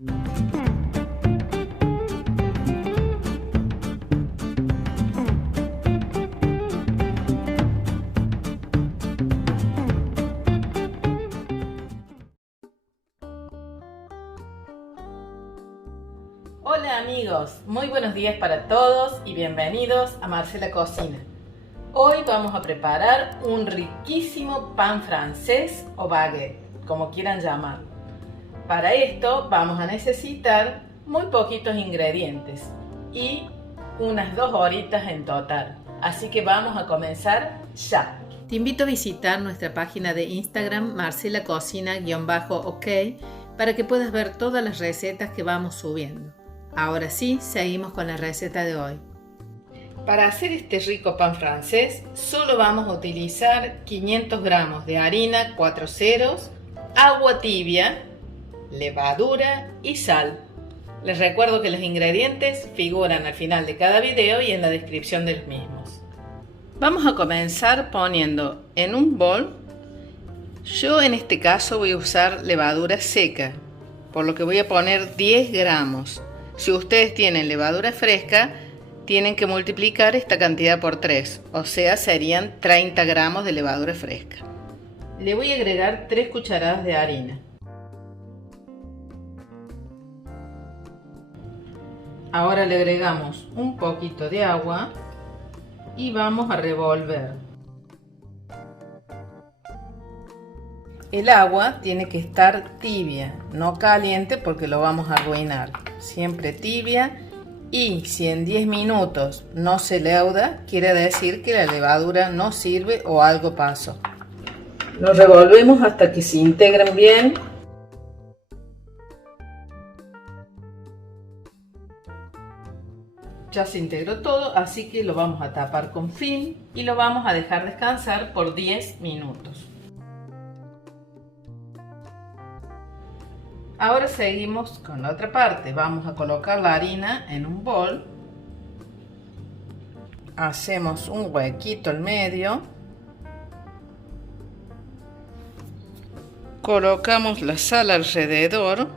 Hola amigos, muy buenos días para todos y bienvenidos a Marcela Cocina. Hoy vamos a preparar un riquísimo pan francés o baguette, como quieran llamarlo. Para esto vamos a necesitar muy poquitos ingredientes y unas 2 horitas en total. Así que vamos a comenzar ya. Te invito a visitar nuestra página de Instagram marcelacocina_ok para que puedas ver todas las recetas que vamos subiendo. Ahora sí, seguimos con la receta de hoy. Para hacer este rico pan francés, solo vamos a utilizar 500 gramos de harina 4 ceros, agua tibia, levadura y sal. Les recuerdo que los ingredientes figuran al final de cada video y en la descripción de los mismos. Vamos a comenzar poniendo en un bol. Yo en este caso voy a usar levadura seca, por lo que voy a poner 10 gramos. Si ustedes tienen levadura fresca, tienen que multiplicar esta cantidad por 3, o sea, serían 30 gramos de levadura fresca. Le voy a agregar 3 cucharadas de harina. Ahora le agregamos un poquito de agua y vamos a revolver. El agua tiene que estar tibia, no caliente porque lo vamos a arruinar. Siempre tibia, y si en 10 minutos no se leuda, quiere decir que la levadura no sirve o algo pasó. Lo revolvemos hasta que se integren bien. Ya se integró todo, así que lo vamos a tapar con film y lo vamos a dejar descansar por 10 minutos. Ahora seguimos con la otra parte. Vamos a colocar la harina en un bol. Hacemos un huequito al medio. Colocamos la sal alrededor.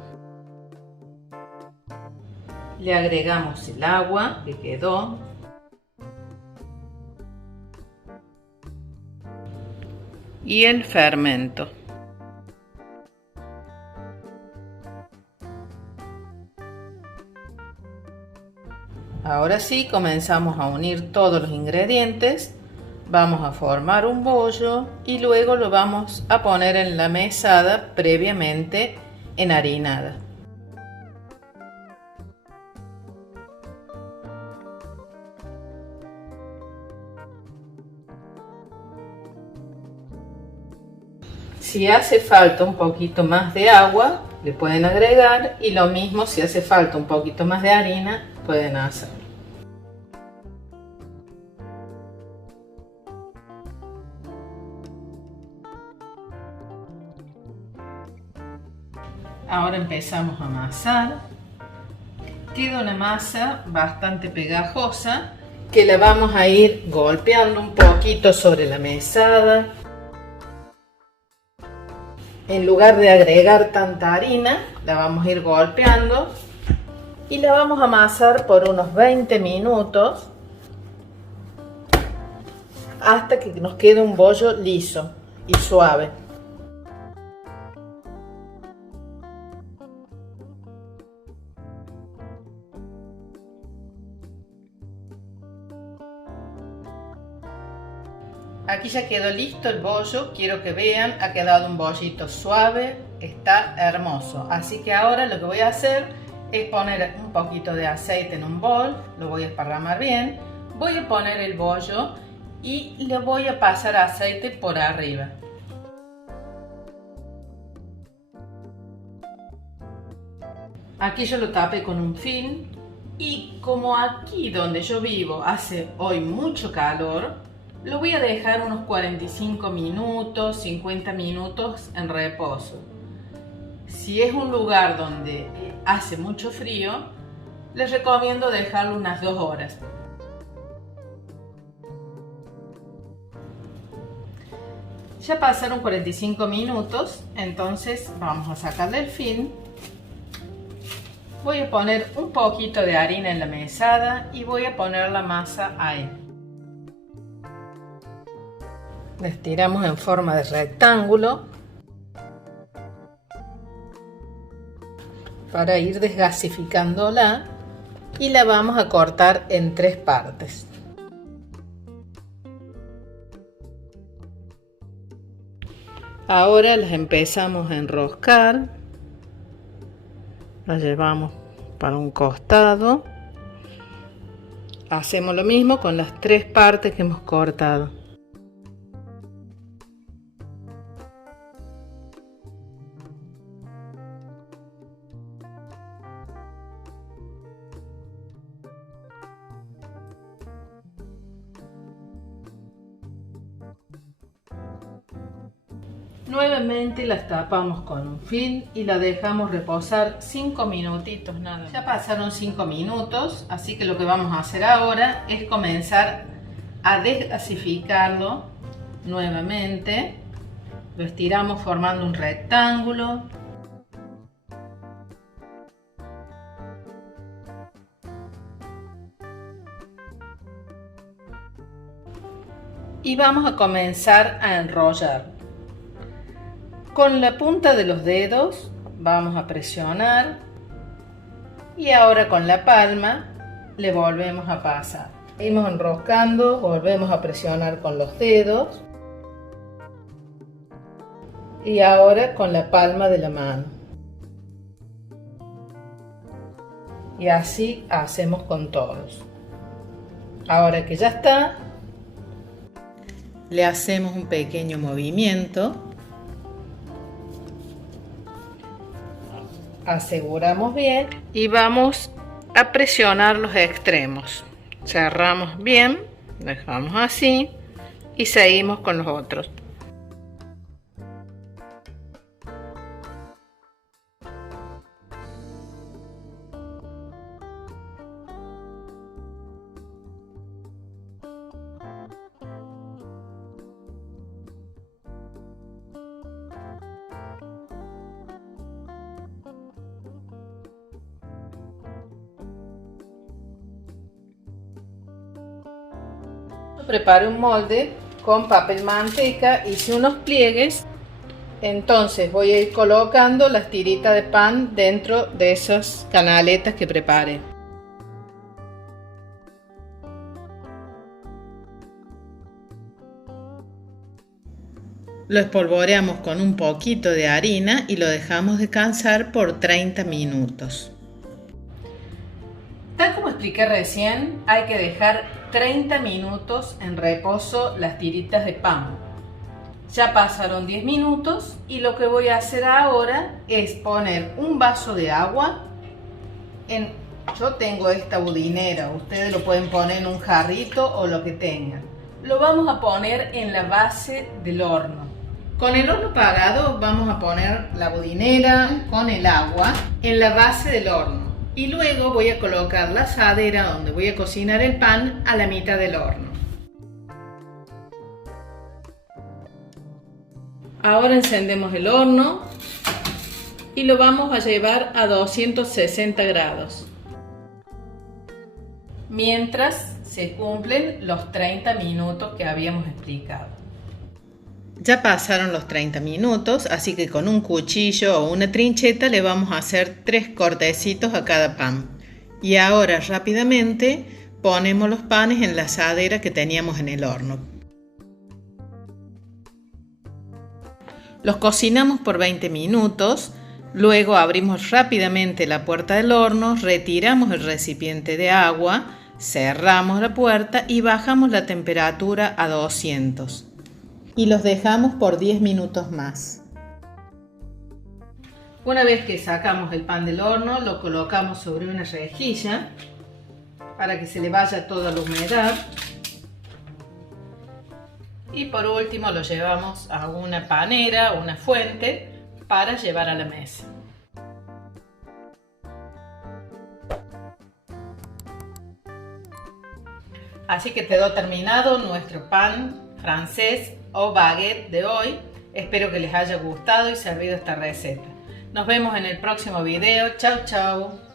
Le agregamos el agua que quedó. Y el fermento. Ahora sí, comenzamos a unir todos los ingredientes. Vamos a formar un bollo y luego lo vamos a poner en la mesada previamente enharinada. Si hace falta un poquito más de agua, le pueden agregar, y lo mismo si hace falta un poquito más de harina, pueden hacer. Ahora empezamos a amasar. Queda una masa bastante pegajosa que la vamos a ir golpeando un poquito sobre la mesada. En lugar de agregar tanta harina, la vamos a ir golpeando y la vamos a amasar por unos 20 minutos hasta que nos quede un bollo liso y suave. Aquí ya quedó listo el bollo, quiero que vean, ha quedado un bollito suave, está hermoso. Así que ahora lo que voy a hacer es poner un poquito de aceite en un bol, lo voy a esparramar bien, voy a poner el bollo y le voy a pasar aceite por arriba. Aquí yo lo tapé con un film y como aquí donde yo vivo hace hoy mucho calor, lo voy a dejar unos 45 minutos, 50 minutos en reposo. Si es un lugar donde hace mucho frío, les recomiendo dejarlo unas 2 horas. Ya pasaron 45 minutos, entonces vamos a sacarle el film Voy a poner un poquito de harina en la mesada y voy a poner la masa ahí. La estiramos en forma de rectángulo para ir desgasificándola y la vamos a cortar en 3 partes. Ahora las empezamos a enroscar, las llevamos para un costado, hacemos lo mismo con las 3 partes que hemos cortado. Nuevamente las tapamos con un film y la dejamos reposar 5 minutitos nada más. Ya pasaron 5 minutos, así que lo que vamos a hacer ahora es comenzar a desgasificarlo nuevamente. Lo estiramos formando un rectángulo. Y vamos a comenzar a enrollar. Con la punta de los dedos vamos a presionar y ahora con la palma le volvemos a pasar. Seguimos enroscando, volvemos a presionar con los dedos y ahora con la palma de la mano. Y así hacemos con todos. Ahora que ya está, le hacemos un pequeño movimiento. Aseguramos bien y vamos a presionar los extremos. Cerramos bien, dejamos así y seguimos con los otros. Prepare un molde con papel manteca, hice unos pliegues, entonces voy a ir colocando las tiritas de pan dentro de esas canaletas que prepare. Lo espolvoreamos con un poquito de harina y lo dejamos descansar por 30 minutos. Tal como expliqué recién, hay que dejar 30 minutos en reposo las tiritas de pan. Ya pasaron 10 minutos y lo que voy a hacer ahora es poner un vaso de agua yo tengo esta budinera, ustedes lo pueden poner en un jarrito o lo que tengan. Lo vamos a poner en la base del horno. Con el horno apagado vamos a poner la budinera con el agua en la base del horno. Y luego voy a colocar la asadera donde voy a cocinar el pan a la mitad del horno. Ahora encendemos el horno y lo vamos a llevar a 260 grados. Mientras se cumplen los 30 minutos que habíamos explicado. Ya pasaron los 30 minutos, así que con un cuchillo o una trincheta le vamos a hacer 3 cortecitos a cada pan. Y ahora rápidamente ponemos los panes en la asadera que teníamos en el horno. Los cocinamos por 20 minutos, luego abrimos rápidamente la puerta del horno, retiramos el recipiente de agua, cerramos la puerta y bajamos la temperatura a 200. Y los dejamos por 10 minutos más. Una vez que sacamos el pan del horno, lo colocamos sobre una rejilla para que se le vaya toda la humedad. Y por último lo llevamos a una panera o una fuente para llevar a la mesa. Así que quedó terminado nuestro pan francés o baguette de hoy. Espero que les haya gustado y servido esta receta. Nos vemos en el próximo video. Chau, chau.